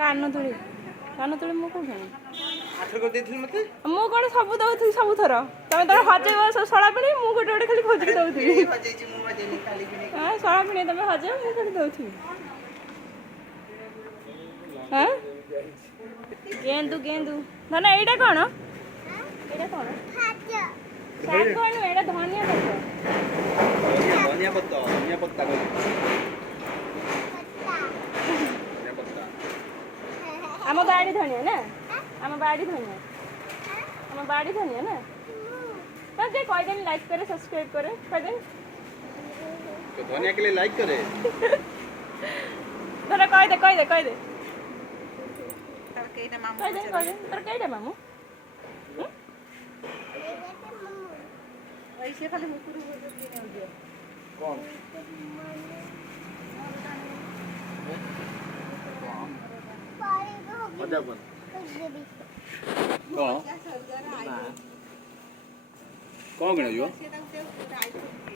କାନ ତୁଳି ମୁଁ କୋଉଠି ଆଣି ଆଥର କରି ଦେଇଥିଲି ମତେ ମୁଁ କଣ ସବୁ ଦଉଥିଲି ସବୁ ଥର ତମେ ତମେ ହଜେଇବ ସବୁ ଶଳା ପିଣି ମୁଁ ଗୋଟେ ଗୋଟେ ଖାଲି ଖୋଜିକି ଦଉଥିଲି ହଜେଇଛି ମୁଁ ହଜେଇନି କାଲି କିଣି ହଁ ଶଳା ପିଣି ତମେ ହଜେଇବ ମୁଁ ଖାଲି ଦଉଥିଲି ହଁ ଗେନ୍ଦୁ ଧନ ଏଇଟା କଣ ଶାଗ ନୁହେଁ ଏଇଟା ଧନିଆ ପତ୍ର ଧନିଆ ପତ୍ତା ଆମ ବାଡ଼ି ଧନିଆ ନା ଆମ ବାଡ଼ି ଧନିଆ ନା तो जे कहदेन लाइक करे सब्सक्राइब करे कहदेन तो धनिया के लिए लाइक करे तोरा कह दे तर केइटा मामू तोरा कईटा मामू ऐसे खाली मुकुरु बोल के नहीं दियो कौन मजाक कौन किण जो